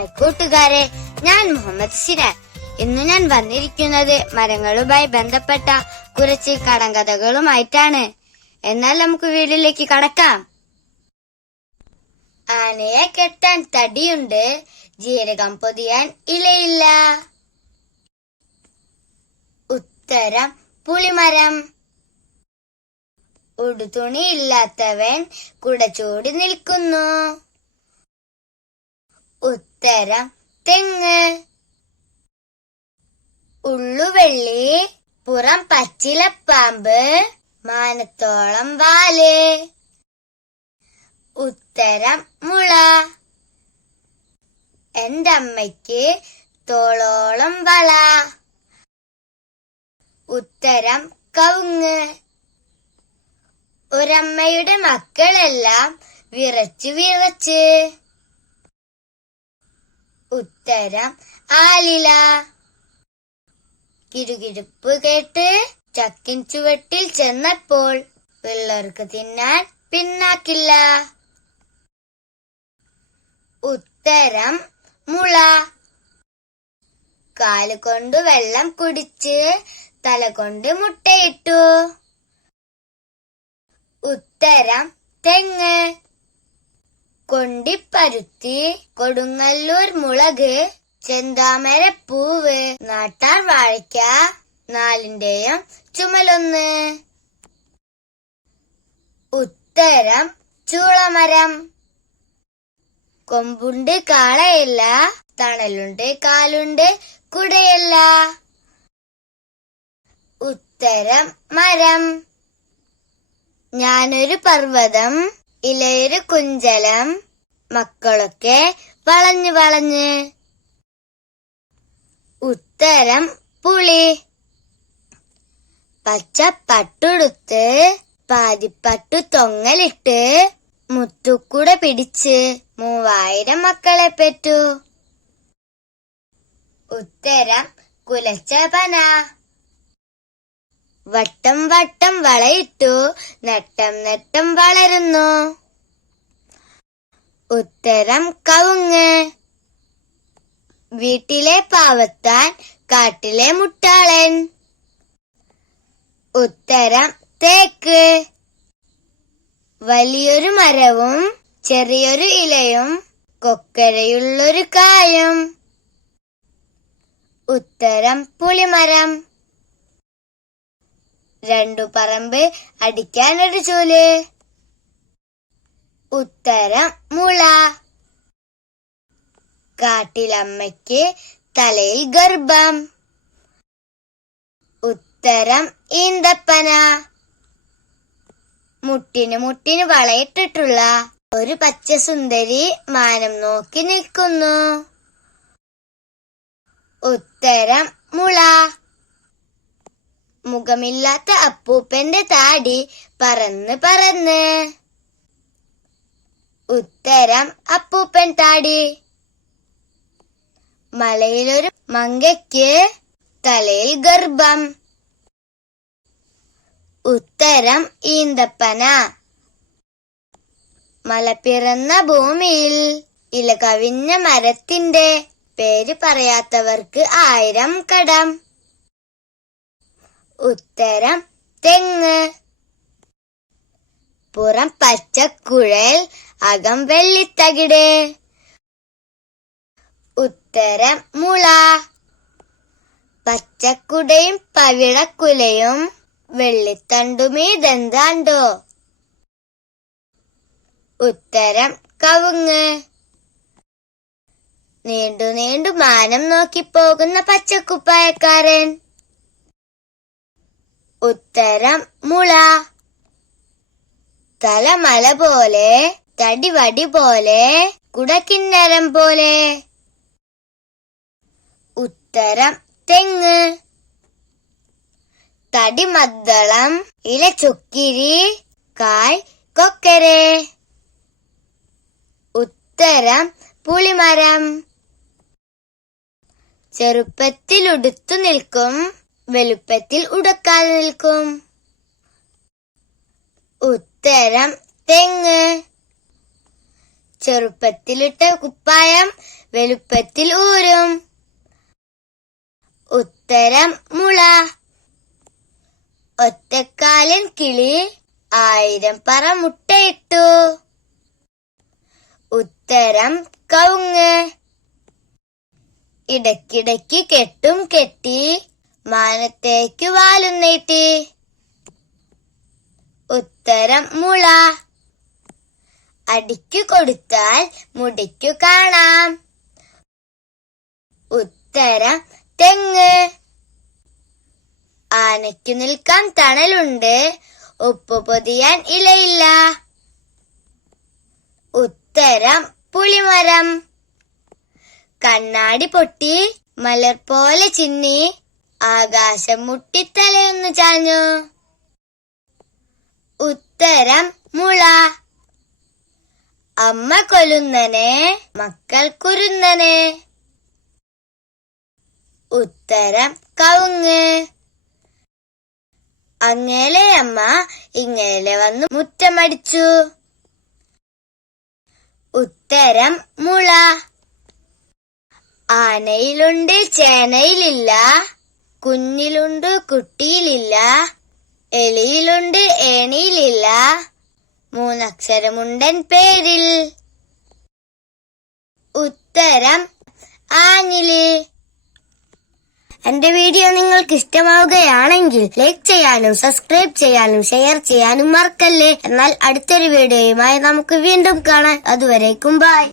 Hi കൂട്ടുകാരെ ഞാൻ മുഹമ്മദ് സിനാ ഇന്ന് ഞാൻ വന്നിരിക്കുന്നത് മരങ്ങളുമായി ബന്ധപ്പെട്ട കുറച്ച് കടങ്കഥകളുമായിട്ടാണ്. എന്നാൽ നമുക്ക് വീട്ടിലേക്ക് കടക്കാം. ആനയെ കെട്ടാൻ തടിയുണ്ട് ജീരകം പൊതിയാൻ ഇലയില്ല. ഉത്തരം പുളിമരം. ഉടുതുണിയില്ലാത്തവൻ കുട ചൂടി നിൽക്കുന്നു. ഉത്തരം തെങ്ങ്. ഉള്ളുവെള്ളി പുറം പച്ചിലപ്പാമ്പ് മാനത്തോളം വാൽ. ഉത്തരം മുള. എന്റെ അമ്മയ്ക്ക് തോളോളം വള. ഉത്തരം കവുങ്ങ്. ഒരമ്മയുടെ മക്കളെല്ലാം വിറച്ച് വിറച്ച്. ഉത്തരം ആലില കിരുകിരുപ്പ് കേട്ട് ചക്കിൻ ചുവട്ടിൽ ചെന്നപ്പോൾ പിള്ളേർക്ക് തിന്നാൻ പിന്നാക്കില്ല. ഉത്തരം മുള. കാൽ കൊണ്ട് വെള്ളം കുടിച്ച് തല കൊണ്ട് മുട്ടയിട്ടു. ഉത്തരം തെങ്ങ്. കൊണ്ടിപ്പരുത്തി കൊടുങ്ങല്ലൂർ മുളക് ചെന്താമര പൂവ് നാട്ടാർ വാഴയ്ക്ക നാലിന്റെയും ചുമലൊന്ന്. ഉത്തരം ചൂളമരം. കൊമ്പുണ്ട് കാളയല്ല തണലുണ്ട് കാലുണ്ട് കുടയല്ല. ഉത്തരം മരം. ഞാനൊരു പർവതം ഇലയൊരു കുഞ്ചലം. മക്കളൊക്കെ വളഞ്ഞു വളഞ്ഞ്. ഉത്തരം പുളി. പച്ച പട്ടുടുത്ത് പാതിപ്പട്ടു തൊങ്ങലിട്ട് മുത്തുക്കൂടെ പിടിച്ച് മൂവായിരം മക്കളെ പെറ്റു. ഉത്തരം കുലച്ച പന വട്ടം വട്ടം വളയിട്ടു നട്ടം നട്ടം വളരുന്നു. ഉത്തരം കവുങ്ങ്. വീട്ടിലെ പാവത്താൻ കാട്ടിലെ മുട്ടാളൻ. ഉത്തരം തേക്ക്. വലിയൊരു മരവും ചെറിയൊരു ഇലയും കൊക്കരയുള്ളൊരു കായും. ഉത്തരം പുളിമരം. രണ്ടു പറമ്പ് അടിക്കാനൊരു ചൂൽ. ഉത്തരം മുള. കാട്ടിലമ്മയ്ക്ക് തലയിൽ ഗർഭം. ഉത്തരം ഈന്തപ്പന. മുട്ടിന് മുട്ടിന് വളയിട്ടിട്ടുള്ള ഒരു പച്ച സുന്ദരി മാനം നോക്കി നിൽക്കുന്നു. ഉത്തരം മുള. മുഖമില്ലാത്ത അപ്പൂപ്പന്റെ താടി പറന്ന് പറന്ന്. ഉത്തരം അപ്പൂപ്പൻ താടി. മലയിലൊരു മങ്കയ്ക്ക് തലയിൽ ഗർഭം. ഉത്തരം ഈന്തപ്പന. മല പിറന്ന ഭൂമിയിൽ ഇല കവിഞ്ഞ മരത്തിന്റെ പേര് പറയാത്തവർക്ക് ആയിരം കടം. ഉത്തരം തെങ്ങ്. പുറം പച്ചക്കുഴൽ അകം വെള്ളിത്തകിട്. ഉത്തരം മുള. പച്ചക്കുടയും പവിഴക്കുലയും വെള്ളിത്തണ്ടുമീ ദന്താണ്ടോ ഉത്തരം കവുങ്ങ്. നീണ്ടു നീണ്ടു മാനം നോക്കി പോകുന്ന പച്ചക്കുപ്പായക്കാരൻ. ഉത്തരം മുള. തലമല പോലെ തടിവടി പോലെ കുടക്കിന്നരം പോലെ. ഉത്തരം തെങ്ങ്. തടിമദ്ദളം ഇല ചുക്കിരി കായ് കൊക്കരെ. ഉത്തരം പുളിമരം. ചെറുപ്പത്തിലുടുത്തു നിൽക്കും വലുപ്പത്തിൽ ഉടക്കാതെ നിൽക്കും. ഉത്തരം തെങ്ങ്. ചെറുപ്പത്തിലിട്ട കുപ്പായം വലുപ്പത്തിൽ ഊരും. ഉത്തരം മുള. ഒറ്റക്കാലൻ കിളി ആയിരം പറ മുട്ടയിട്ടു. ഉത്തരം കവുങ്ങ്. ഇടയ്ക്കിടയ്ക്ക് കെട്ടും കെട്ടി. മാനത്തേക്ക് വാലും നീട്ടി. ഉത്തരം മുള. അടിക്കു കൊടുത്താൽ മുടിക്കു കാണാം. ഉത്തരം തെങ്ങ്. ആനയ്ക്കു നിൽക്കാൻ തണലുണ്ട്. ഉപ്പ് പൊതിയാൻ ഇലയില്ല. ഉത്തരം പുളിമരം. കണ്ണാടി പൊട്ടി മലർ പോലെ ചിന്നി. ആകാശം മുട്ടി തലയൊന്നു ചാഞ്ഞു. ഉത്തരം മുള. അമ്മ കൊല്ലുന്നനെ മക്കൾ കുരുന്നനെ. ഉത്തരം കവുങ്ങ്. അങ്ങേലെ അമ്മ ഇങ്ങേലെ വന്ന് മുറ്റമടിച്ചു. ഉത്തരം മുള. ആനയിലുണ്ട് ചേനയിലില്ല. കുഞ്ഞിലുണ്ട് കുട്ടിയിലില്ല. എലിയിലുണ്ട് ഏണിയിലില്ല. മൂന്നക്ഷരമുണ്ടൻ പേരിൽ. ഉത്തരം ആഞ്ഞിൽ. എന്റെ വീഡിയോ നിങ്ങൾക്ക് ഇഷ്ടമാവുകയാണെങ്കിൽ ലൈക്ക് ചെയ്യാനും സബ്സ്ക്രൈബ് ചെയ്യാനും ഷെയർ ചെയ്യാനും മറക്കല്ലേ. എന്നാൽ അടുത്തൊരു വീഡിയോയുമായി നമുക്ക് വീണ്ടും കാണാം. അതുവരേക്കും ബൈ.